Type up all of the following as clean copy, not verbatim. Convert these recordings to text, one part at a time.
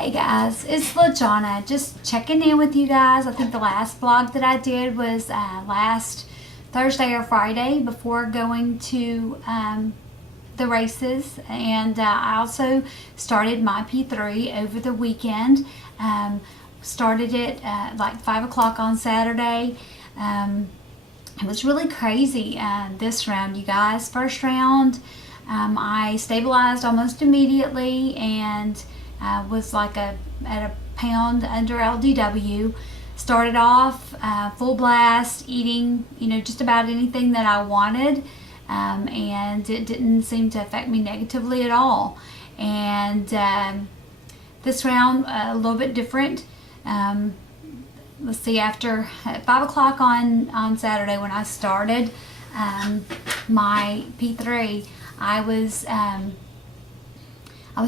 Hey guys, it's LaJonna, just checking in with you guys. I think the last vlog that I did was last Thursday or Friday before going to the races, and I also started my P3 over the weekend. Started it like 5 o'clock on Saturday. It was really crazy this round, you guys. First round, I stabilized almost immediately and was like at a pound under LDW. Started off full blast, eating just about anything that I wanted, and it didn't seem to affect me negatively at all. And this round a little bit different. Let's see, after 5 o'clock on Saturday when I started my P3, I was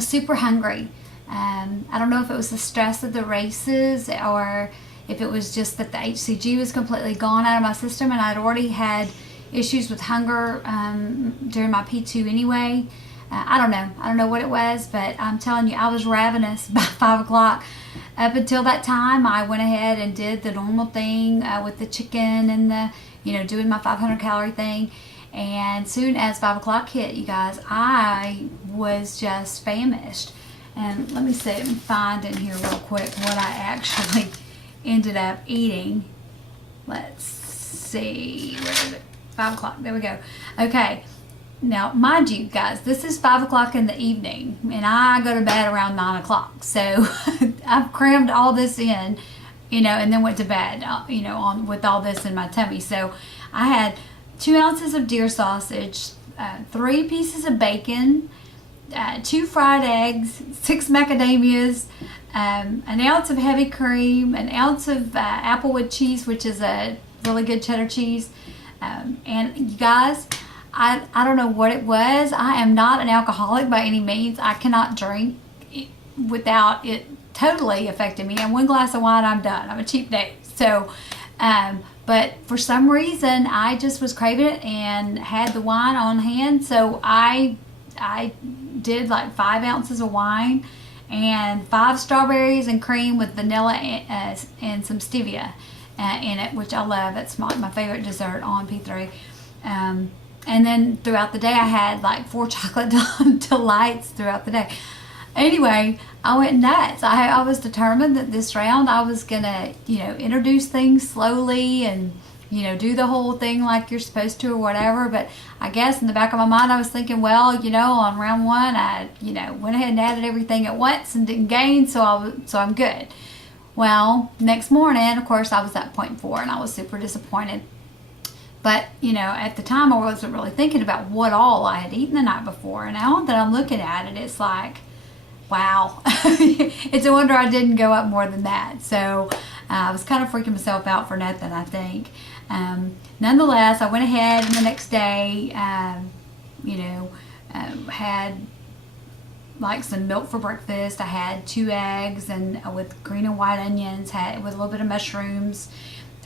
super hungry. I don't know if it was the stress of the races or if it was just that the HCG was completely gone out of my system, and I'd already had issues with hunger during my P2 anyway. I don't know what it was, but I'm telling you, I was ravenous by 5 o'clock. Up until that time, I went ahead and did the normal thing with the chicken and the, doing my 500 calorie thing. And soon as 5 o'clock hit, you guys, I was just famished. And let me see, let me find in here real quick what I actually ended up eating. Let's see, where is it? 5 o'clock, there we go. Okay, now mind you guys, this is 5 o'clock in the evening, and I go to bed around 9 o'clock. So I've crammed all this in, and then went to bed, with all this in my tummy. So I had 2 ounces of deer sausage, 3 pieces of bacon, 2 fried eggs, 6 macadamias, an ounce of heavy cream, an ounce of applewood cheese, which is a really good cheddar cheese. And you guys, I don't know what it was. I am not an alcoholic by any means. I cannot drink without it totally affecting me. And 1 glass of wine, I'm done. I'm a cheap date. So, but for some reason, I just was craving it and had the wine on hand. So I did like 5 ounces of wine and 5 strawberries and cream with vanilla and some stevia in it, which I love. That's my favorite dessert on P3. And then throughout the day, I had like 4 chocolate delights throughout the day. Anyway, I went nuts. I was determined that this round I was gonna, introduce things slowly and, do the whole thing like you're supposed to or whatever. But I guess in the back of my mind, I was thinking, well, on round 1, I, went ahead and added everything at once and didn't gain, so I'm good. Well, next morning, of course, I was at 0.4, and I was super disappointed. But, at the time, I wasn't really thinking about what all I had eaten the night before. And now that I'm looking at it, it's like, wow. It's a wonder I didn't go up more than that. So I was kind of freaking myself out for nothing, I think. Nonetheless, I went ahead and the next day, had like some milk for breakfast. I had 2 eggs and with green and white onions, had with a little bit of mushrooms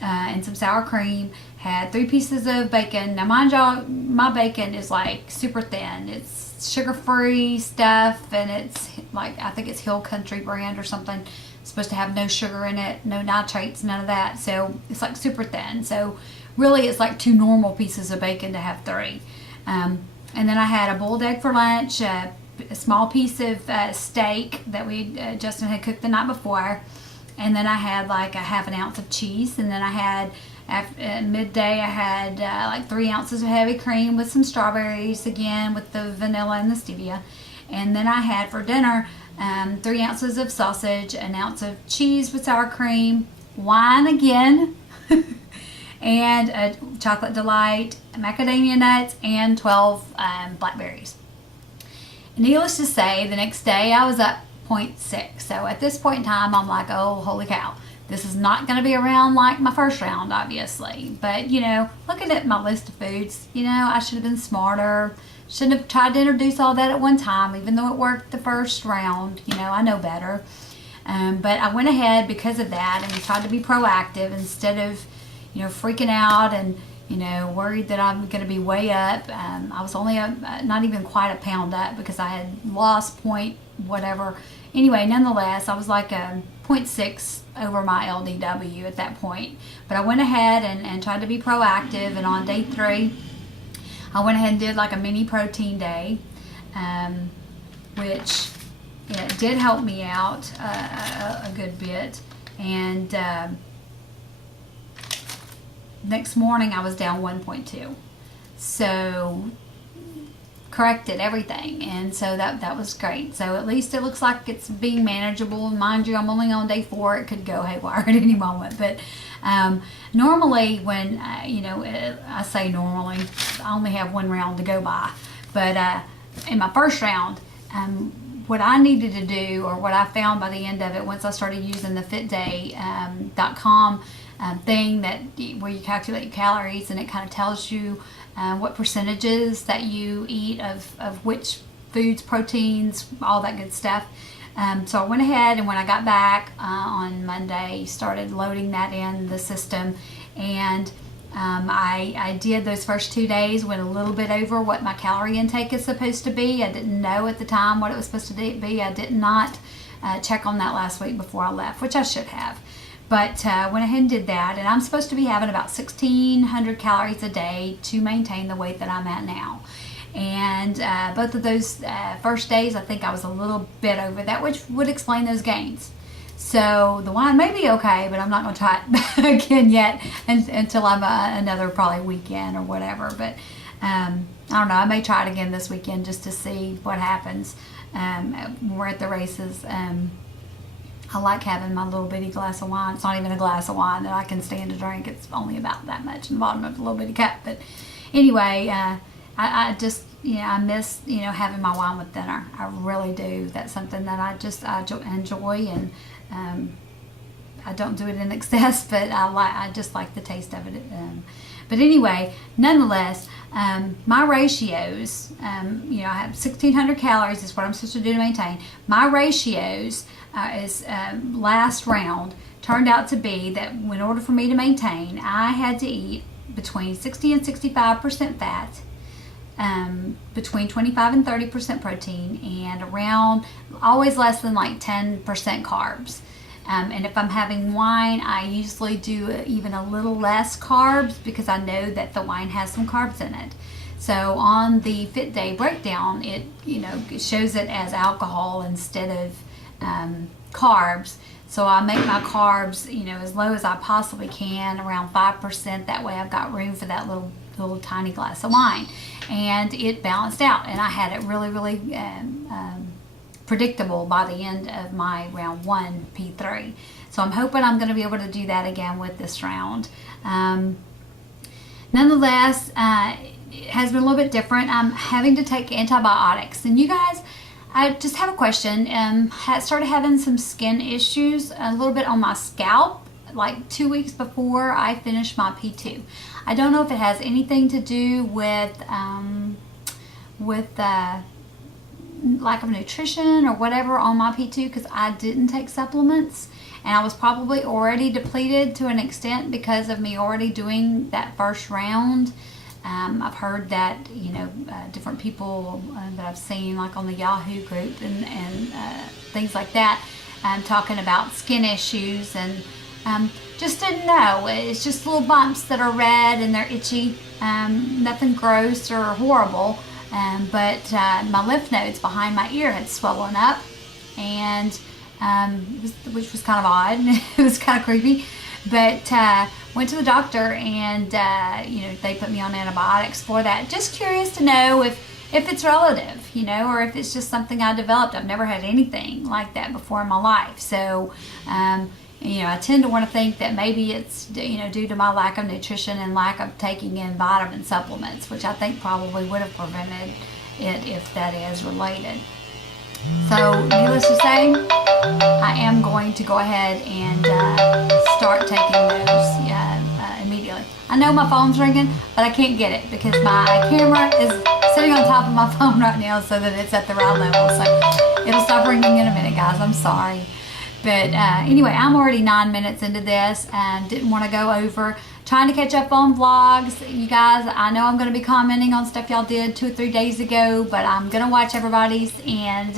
and some sour cream. Had 3 pieces of bacon. Now mind y'all, my bacon is like super thin. It's sugar-free stuff, and it's like, I think it's Hill Country brand or something. It's supposed to have no sugar in it, no nitrates, none of that. So it's like super thin. So really it's like 2 normal pieces of bacon to have 3. And then I had a boiled egg for lunch, a small piece of steak that Justin had cooked the night before. And then I had like a half an ounce of cheese. And then I had, at midday, I had like 3 ounces of heavy cream with some strawberries, again with the vanilla and the stevia. And then I had for dinner 3 ounces of sausage, an ounce of cheese with sour cream, wine again, and a chocolate delight, macadamia nuts, and 12 blackberries. Needless to say, the next day I was up 0.6. So at this point in time, I'm like, oh, holy cow. This is not going to be around like my first round, obviously. But, looking at my list of foods, I should have been smarter. Shouldn't have tried to introduce all that at one time, even though it worked the first round. I know better. But I went ahead because of that and tried to be proactive instead of, freaking out and, worried that I'm going to be way up. I was only not even quite a pound up because I had lost point whatever. Anyway, nonetheless, I was like a 0.6 over my LDW at that point. But I went ahead and tried to be proactive, and on day 3, I went ahead and did like a mini protein day, which did help me out a good bit. And next morning I was down 1.2, so corrected everything, and so that was great. So at least it looks like it's being manageable. Mind you, I'm only on day 4. It could go haywire at any moment, but normally when I say normally, I only have 1 round to go by, but in my first round, what I needed to do, or what I found by the end of it, once I started using the fitday.com thing where you calculate your calories, and it kind of tells you what percentages that you eat of which foods, proteins, all that good stuff. So I went ahead, and when I got back on Monday, started loading that in the system, and I did those first 2 days, went a little bit over what my calorie intake is supposed to be. I didn't know at the time what it was supposed to be. I did not check on that last week before I left, which I should have. But went ahead and did that, and I'm supposed to be having about 1,600 calories a day to maintain the weight that I'm at now. And both of those first days, I think I was a little bit over that, which would explain those gains. So the wine may be okay, but I'm not going to try it again yet until I'm another probably weekend or whatever. But I don't know. I may try it again this weekend just to see what happens. We're at the races. I like having my little bitty glass of wine. It's not even a glass of wine that I can stand to drink. It's only about that much in the bottom of the little bitty cup. But anyway, I just, I miss, having my wine with dinner. I really do. That's something that I enjoy, and I don't do it in excess, but I just like the taste of it. But anyway, nonetheless, my ratios, I have 1,600 calories is what I'm supposed to do to maintain. My ratios is last round turned out to be that in order for me to maintain, I had to eat between 60 and 65% fat, between 25 and 30% protein, and around always less than like 10% carbs. And if I'm having wine, I usually do even a little less carbs because I know that the wine has some carbs in it. So on the Fit Day breakdown, it shows it as alcohol instead of carbs. So I make my carbs as low as I possibly can, around 5%. That way I've got room for that little tiny glass of wine, and it balanced out, and I had it really predictable by the end of my round 1 P3. So I'm hoping I'm going to be able to do that again with this round. Nonetheless, it has been a little bit different. I'm having to take antibiotics, and you guys, I just have a question. I started having some skin issues a little bit on my scalp like 2 weeks before I finished my P2. I don't know if it has anything to do with lack of nutrition or whatever on my P2, because I didn't take supplements, and I was probably already depleted to an extent because of me already doing that first round. I've heard that different people that I've seen, like on the Yahoo group and things like that, talking about skin issues, and just didn't know. It's just little bumps that are red and they're itchy, nothing gross or horrible. But my lymph nodes behind my ear had swollen up, and which was kind of odd. It was kind of creepy. But went to the doctor, and they put me on antibiotics for that. Just curious to know if it's relative, or if it's just something I developed. I've never had anything like that before in my life. So I tend to want to think that maybe it's due to my lack of nutrition and lack of taking in vitamin supplements, which I think probably would have prevented it if that is related. So needless to say, I am going to go ahead and start taking those immediately. I know my phone's ringing, but I can't get it because my camera is sitting on top of my phone right now so that it's at the right level. So it'll stop ringing in a minute, guys. I'm sorry. But anyway, I'm already 9 minutes into this and didn't want to go over. trying to catch up on vlogs. You guys, I know I'm going to be commenting on stuff y'all did 2 or 3 days ago, but I'm going to watch everybody's and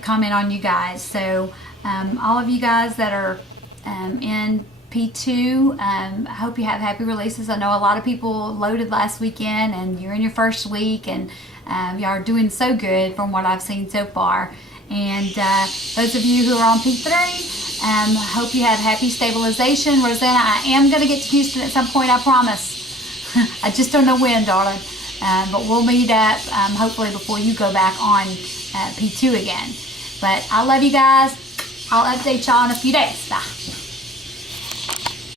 comment on you guys. So all of you guys that are in P2, I hope you have happy releases. I know a lot of people loaded last weekend and you're in your first week, and y'all are doing so good from what I've seen so far. And those of you who are on P3, hope you have happy stabilization. Rosanna, I am going to get to Houston at some point, I promise. I just don't know when, darling. But we'll meet up hopefully before you go back on P2 again. But I love you guys. I'll update y'all in a few days. Bye.